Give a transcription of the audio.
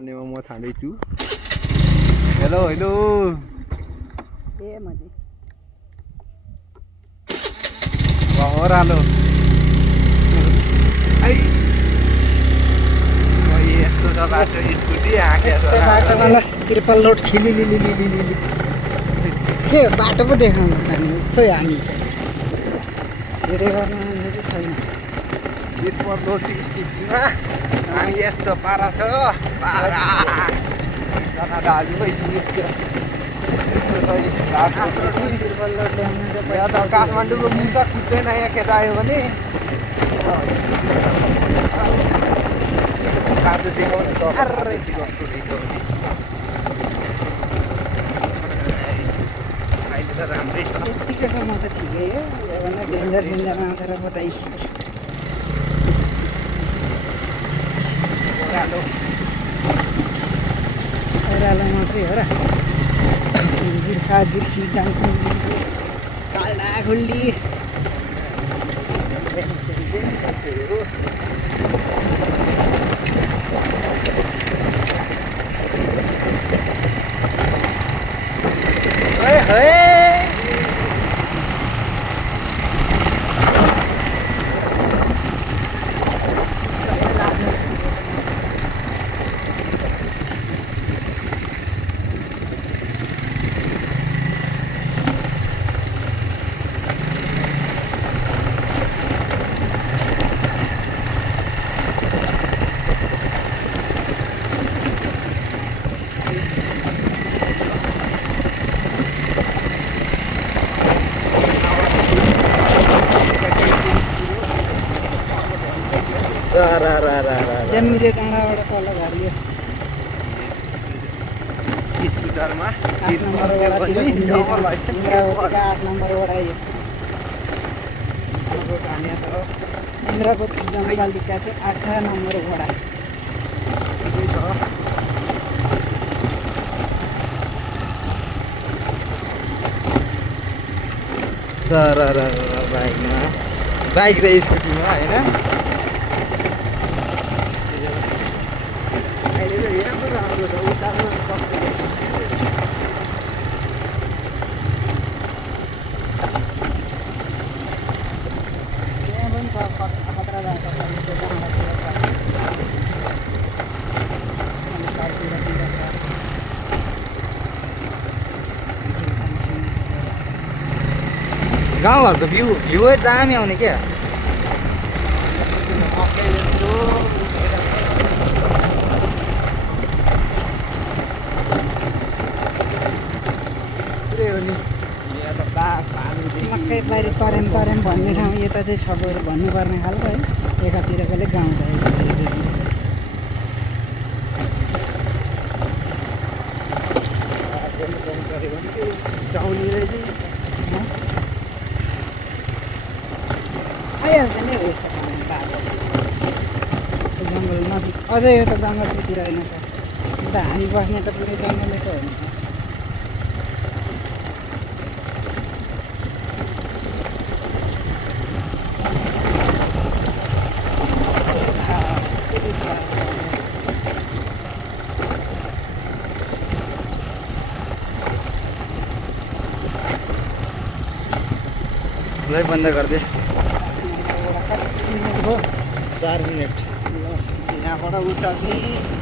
म छान्दैछु। Hello hello ए मजी ओह्रालो आई यस्तो छ बाटो स्कुटी यस्तो बाटोमा ल त्रिपल लोड छिलिलिलिलिलिलि के बाटो पो देखाउँछ त नि खोइ हामी हिँडे गर्न मान्छे छैन। त्रिपल लोड स्थितिमा हामी यस्तो पारा छ पारा दाजु भइसक्यो। त्रिपल लोड ल्याउनु यहाँ त काठमाडौँको मुसा कुद्दैन यहाँ केटा आयो भने बाटो देखाउने त कस्तो देखाउने अहिले त राम्रै छ। यत्तिकैसम्म त ठिकै हो योभन्दा डेन्जर डेन्जरमा आउँछ र पो त ओह्रालो मात्रै हो र गिर्खा गिर्खी गाउँको काल्डा खुल्ली जन्मिरे डाँडाबाट तल झरियो स्कुटरमा 8 नम्बरबाट इन्द्रावतीका 8 नम्बरबाट आयो इन्द्रावती जङ्गलिका चाहिँ 8 नम्बरबाट बाइकमा बाइक र स्कुटीमा होइन अहिले त राम्रो राम्रो छ उतामा त्यहाँ पनि छ खतरा बाटो गाउँघरको भ्यू दामी आउने क्या। मक्कै बाहिर तरेम तरेम भन्ने ठाउँ यता चाहिँ छ बरु भन्नुपर्ने खालको है एकातिरकोले गाउँ छ एकातिरको आइहाल्छ नि हो यस्तो ठाउँमा बाटो जङ्गल नजिक अझै यो त जङ्गलतिर होइन त अन्त हामी बस्ने त पुरै जङ्गलै त होइन लाई बन्द गरिदे 4 मिनट यहाँबाट उता चाहिँ